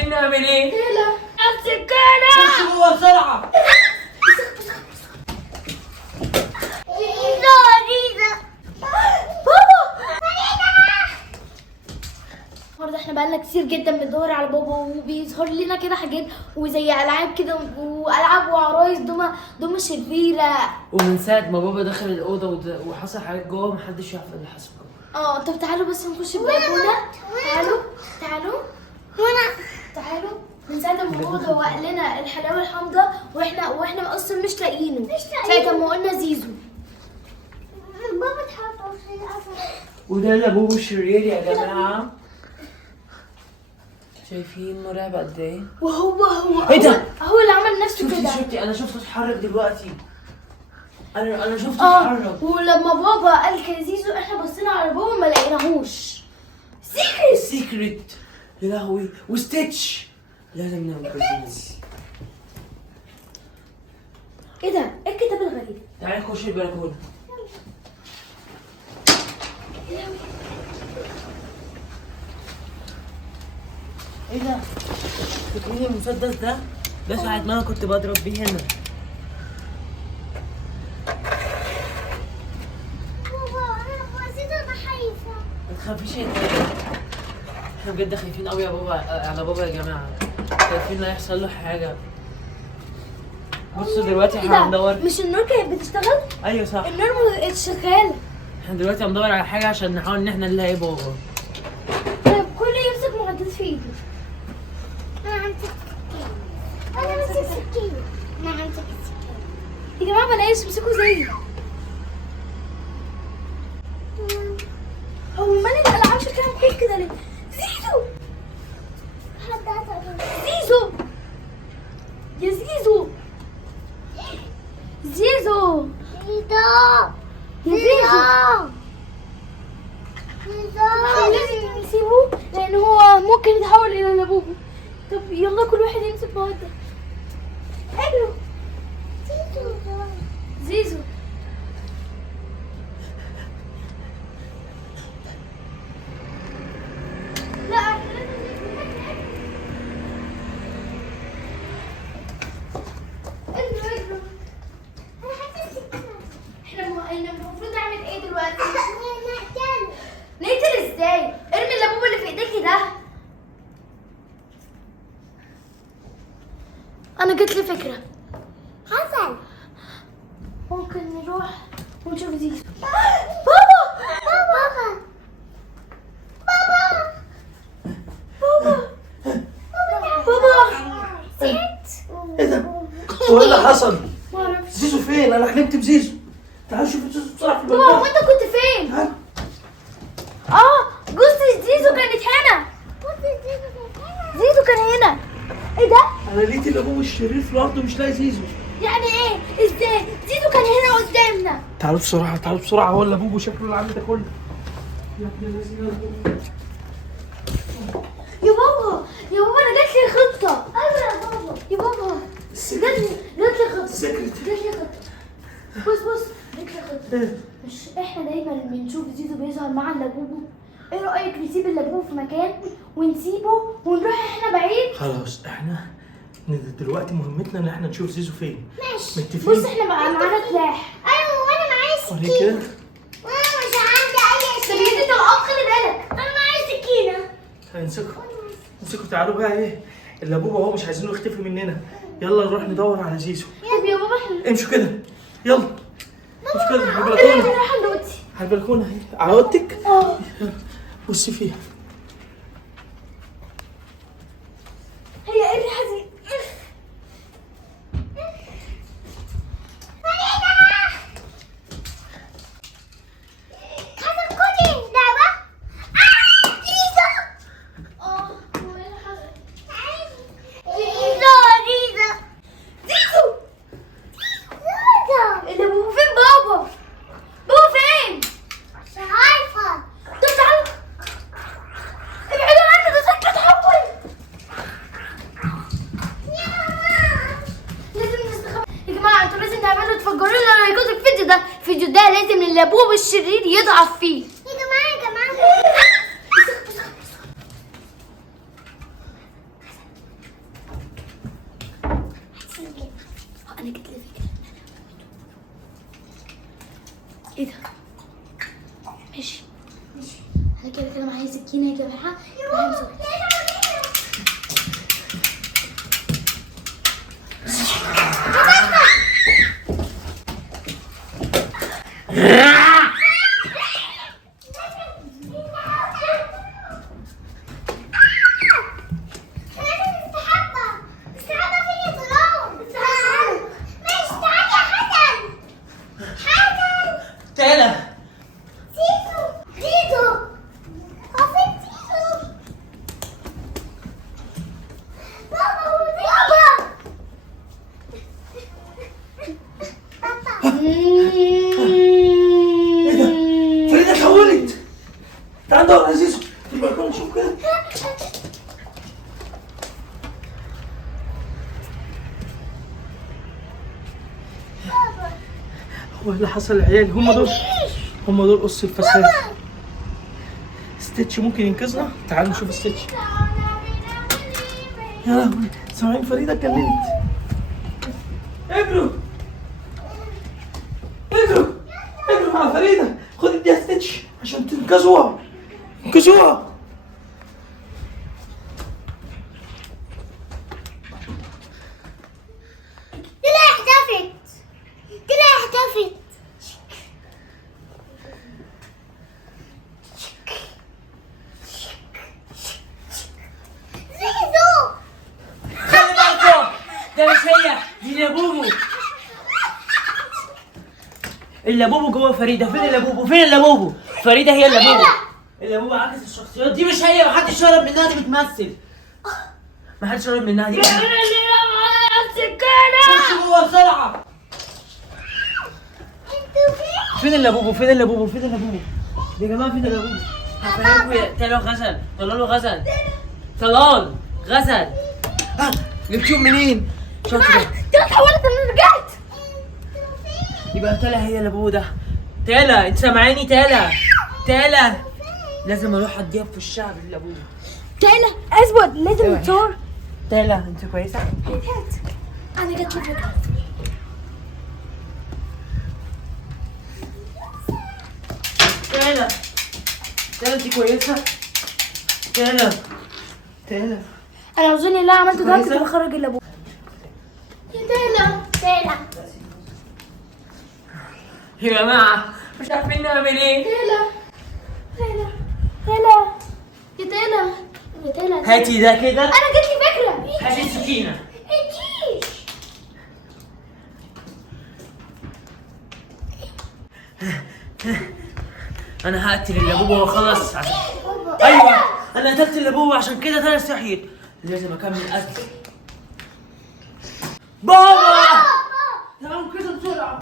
عارفين نعمل ايه؟ لا السكينة خش جوه بسرعة. النهارده احنا بقالنا كتير جدا بندور على بابا وبيظهر لنا كده حاجات وزي العاب كده والعاب وعرايس دومه شريره. ومن ساعة ما بابا دخل الأوضة وحصل حاجات جوه محدش يعرف ايه اللي حصل. طب تعالوا بس نخش البلكونه. تعالوا تعالوا من ساعة ما بابا دوق لنا الحلاوه الحمراء واحنا اصلا مش لاقيينه. ساعة ما قلنا زيزو بابا تحطه في الأسد. وده لابوه الشرير يا جماعة. شايفين مرعب قد ايه؟ وهو ايه ده؟ هو اللي عمل نفسه كده. شفتي انا شفته اتحرك دلوقتي. انا شفته اتحرك. ولما بابا قال كان زيزو احنا بصينا على بابا ما لقيناهوش. سيكريت يا لهوي. وستيتش لازم ننقذه. ايه ده؟ ايه الكتاب الغريب؟ تعالي نخش البلكونة. ايه ده؟ فاكرين المسدس ده؟ ده ساعة ما انا كنت بضرب بيه هنا. بابا أنا حسيت أنا خايفة. ما تخافيش يا تايا. احنا بجد خايفين قوي يا بابا على بابا يا جماعة. خايفين لا يحصل له حاجة. بصوا دلوقتي ايه احنا ده؟ هندور. مش النور كانت بتشتغل؟ ايوه صح. النور شغالة. احنا دلوقتي هندور على حاجة عشان نحاول ان احنا نلاقي بابا. طيب كله يمسك مسدس في ايده. أنا همسك السكينة. أنا همسك السكينة. أنا همسك السكينة. يا جماعة بلاش تمسكوا زيي. هو مالي الالعاب شكلها مخيف كده ليه؟ زيزو حد قتل. زيزو يا زيزو زيزو زيزو. يا زيزو زيزو. لازم نسيبه لان هو ممكن يتحول الى لابوبو. طب يلا كل واحد يمسك مواد. حلو زيزو لا احنا لازم اجروا. أنا همسك السكينة. احنا المفروض نعمل ايه دلوقتي؟ نقتل. نقتل ازاي؟ ارمي اللابوبو اللي في ايديكي ده. انا جت لي فكره. حسن. ممكن نروح ونشوف زيزو. بابا بابا. بابا ست. ايه ده؟ هو ايه اللي حصل؟ ما اعرفش. زيزو فين؟ انا حلمت بزيزو. تعال شوف زيزو بسرعه في بابا المكان. هو انت كنت فين؟ تعال. جثة زيزو كانت هنا. زيزو كان هنا. ايه ده؟ انا لقيت الابوه الشرير في الارض ومش لاقي زيزو. يعني ايه؟ ازاي؟ زيزو كان هنا قدامنا. تعالوا بسرعه تعالوا بسرعه. هو اللي ابوه شكله اللي عامل ده كله. يا ابن الذين. يا بابا انا جات لي خطة. ايوه يا بابا. يا بابا جات لي خطة. سكرت. جات لي خطة. بص جات لي خطة. ايه؟ مش احنا دايما بنشوف زيزو بيظهر مع اللابوبو؟ ايه رأيك نسيب اللابوبو في مكان ونسيبه ونروح احنا بعيد؟ خلاص احنا دلوقتي مهمتنا ان احنا نشوف زيزو فين. ماشي. متفقين؟ بص احنا معانا سلاح. أيوة وأنا معايا وريني سكينة. كده. وأنا مش عندي أي طب يا ست الأب خلي بالك. أنا معايا سكينة. امسكوا تعالوا بقى. ايه اللي ابوه اهو مش عايزينه يختفي مننا. يلا نروح ندور على زيزو. طب يا بابا احنا امشوا كده. يلا امشوا كده على احنا البلكونه. رايحين دلوقتي. على البلكونه اهي. على اوضتك. بصي فيها. هي ايه الريحة دي؟ حسن خدي لعبة. زيزو. هو ايه اللي حصل؟ زيزو. زيزو اللابوبو فين بابا؟ بابا فين؟ مش عارفة. طب تعالوا ابعدوا عنه ده شكله اتحول. لازم نستخبى يا جماعة. انتوا لازم تعملوا تفجروا لنا لايكات الفيديو ده. الفيديو ده لازم اللابوبو الشرير يضعف فيه. يا جماعة. انا كده معايا سكينه يا جماعه. تعالوا نشوف. تعالى. ايه ده؟ فريدة اتحولت. تعال ندور على زيزو في البلكونه نشوف كده. هو اللي حصل العيال هم دول قص الفساد. ستيتش ممكن ينقذنا. تعالوا نشوف ستيتش. يا لهوي سامعين فريدة اتكلمت. اجروا مع فريدة. خد اديها ستيتش عشان تنقذوها. اختفت. زيزو خلي بالكم ده مش هي دي لابوبو. اللابوبو جوه فريدة. فين اللابوبو؟ فريدة هي اللابوبو عكس الشخصيات. دي مش هي. محدش شرب منها. دي بتمثل. محدش شرب منها. دي خش جوه بسرعة. فين اللابوبو يا جماعة؟ فين اللابوبو؟ هفهمكوا. طلال غزل. جبتيهم منين؟ شاطرة. انت اتحولت انا رجعت. يبقى تالا هي اللابوبو ده. تالا انت سامعاني؟ تالا لازم اروح اديها في الشعب اللابوبو. تالا اثبت لازم نتصور. تالا انت كويسة؟ انا جت لي فكره. تالا انت كويسة؟ تالا انا اظن اللي عملته ده كويسة؟ كنت بخرج اللابوبو. يا تالا يا جماعة مش عارفين نعمل ايه. يا تالا هاتي ده كده. انا جت لي فكره. هاتي السكينة. انا هقتل اللابوبو واخلص عشان ايوه انا قتلت اللابوبو عشان كده تالا صحيت. لازم اكمل قتل. بابا تعالوا كده بسرعة.